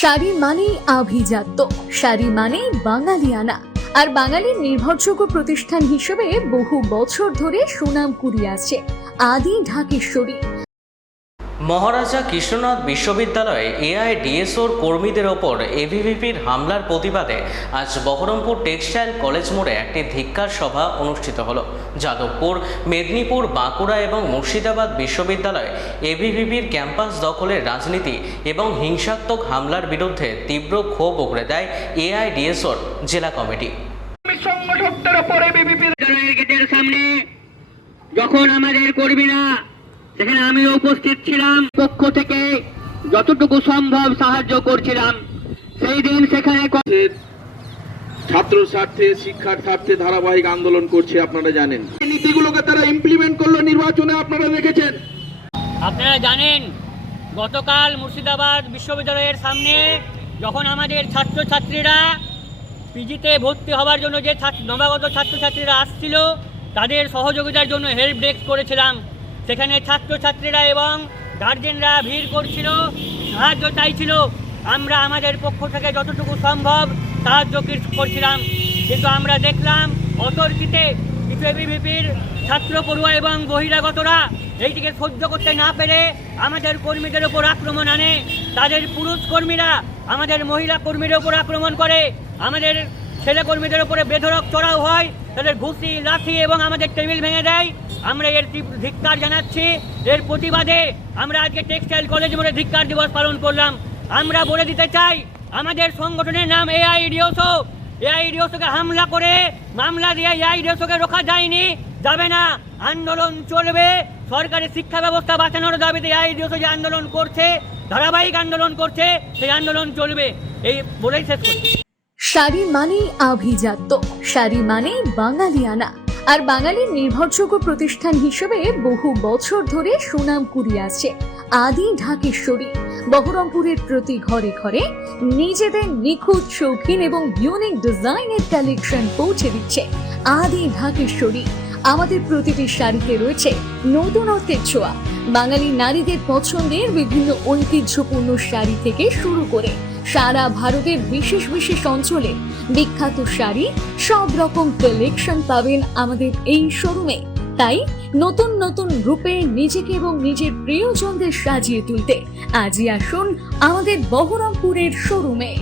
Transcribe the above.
শাড়ি মানেই আভিজাত্য, শাড়ি মানেই বাঙালিয়ানা, আর বাঙালির নির্ভরযোগ্য প্রতিষ্ঠান হিসেবে বহু বছর ধরে সুনাম কুড়িয়ে আসছে আদি ঢাকেশ্বরী। মহারাজা কৃষ্ণনাথ বিশ্ববিদ্যালয়ে এআইডিএসওর কর্মীদের ওপর এবিভিপির হামলার প্রতিবাদে আজ বহরমপুর টেক্সটাইল কলেজ মোড়ে একটি ধিক্কার সভা অনুষ্ঠিত হলো। যাদবপুর, মেদিনীপুর, বাঁকুড়া এবং মুর্শিদাবাদ বিশ্ববিদ্যালয়ে এবিভিপির ক্যাম্পাস দখলের রাজনীতি এবং হিংসাত্মক হামলার বিরুদ্ধে তীব্র ক্ষোভ উগরে দেয় এআইডিএসওর জেলা কমিটি। সংগঠকদের ওপর এবিভিপির গেটের সামনে যখন আমাদের কর্মীরা, সেখানে আমি উপস্থিত ছিলাম, পক্ষ থেকে যতটুকু সম্ভব সাহায্য করছিলাম। সেই দিন সেখানে ছাত্র স্বার্থে, শিক্ষার স্বার্থে ধারাবাহিক আন্দোলন করছে। আপনারা জানেন নীতিগুলোকে তারা ইমপ্লিমেন্ট করলো নির্বাচনে, আপনারা দেখেছেন। আপনারা জানেন গতকাল মুর্শিদাবাদ বিশ্ববিদ্যালয়ের সামনে যখন আমাদের ছাত্রছাত্রীরা পিজিতে ভর্তি হওয়ার জন্য যে নবাগত ছাত্রছাত্রীরা আসছিল, তাদের সহযোগিতার জন্য হেল্প ডেস্ক করেছিলাম। সেখানে ছাত্রছাত্রীরা এবং গার্জেনরা ভিড় করছিল, সাহায্য চাইছিল। আমরা আমাদের পক্ষ থেকে যতটুকু সম্ভব সাহায্য করছিলাম, কিন্তু আমরা দেখলাম অতর্কিতে কিছু এবিভিপির ছাত্র পড়ুয়া এবং বহিরাগতরা এইটিকে সহ্য করতে না পেরে আমাদের কর্মীদের ওপর আক্রমণ আনে। তাদের পুরুষ কর্মীরা আমাদের মহিলা কর্মীদের ওপর আক্রমণ করে, আমাদের ছেলে কর্মীদের উপরে বেধড়ক চড়াও হয়, তাদের ঘুষি, লাঠি এবং আমাদের টেবিল ভেঙে দেয়। আমরা এর ধিক্কার জানাচ্ছি। এর প্রতিবাদে আমরা আজকে টেক্সটাইল কলেজ মোড়ে ধিক্কার দিবস পালন করলাম। আমরা বলে দিতে চাই, আমাদের সংগঠনের নাম এআইডিএসও। এআইডিএসওকে হামলা করে মামলা দিয়ে এআইডিএসওকে রোখা যায়নি, যাবে না। আন্দোলন চলবে। সরকারি শিক্ষা ব্যবস্থা বাঁচানোর দাবিতে এআইডিএসও যে আন্দোলন করছে, ধারাবাহিক আন্দোলন করছে, সেই আন্দোলন চলবে। এই বলেই শেষ করছি। শাড়ি মানেই আভিজাত্য, শাড়ি মানেই বাঙালিয়ানা, আর বাঙালির নির্ভরযোগ্য প্রতিষ্ঠান হিসেবে বহু বছর ধরে সুনাম কুড়িয়ে আসছে আদি ঢাকেশ্বরী। বহরমপুরের প্রতি ঘরে ঘরে নিজেদের নিখুঁত, শৌখিন এবং ইউনিক ডিজাইনের কালেকশন পৌঁছে দিচ্ছে আদি ঢাকেশ্বরী। আমাদের প্রতিটি শাড়িতে রয়েছে নতুনত্বের ছোঁয়া। বাঙালি নারীদের পছন্দের বিভিন্ন ঐতিহ্যপূর্ণ শাড়ি থেকে শুরু করে সারা ভারতের বিশেষ বিশেষ অঞ্চলে বিখ্যাত শাড়ি, সব রকম কালেকশন পাবেন আমাদের এই শোরুমে। তাই নতুন নতুন রূপে নিজেকে এবং নিজের প্রিয়জনদের সাজিয়ে তুলতে আজই আসুন আমাদের বহরমপুরের শোরুমে।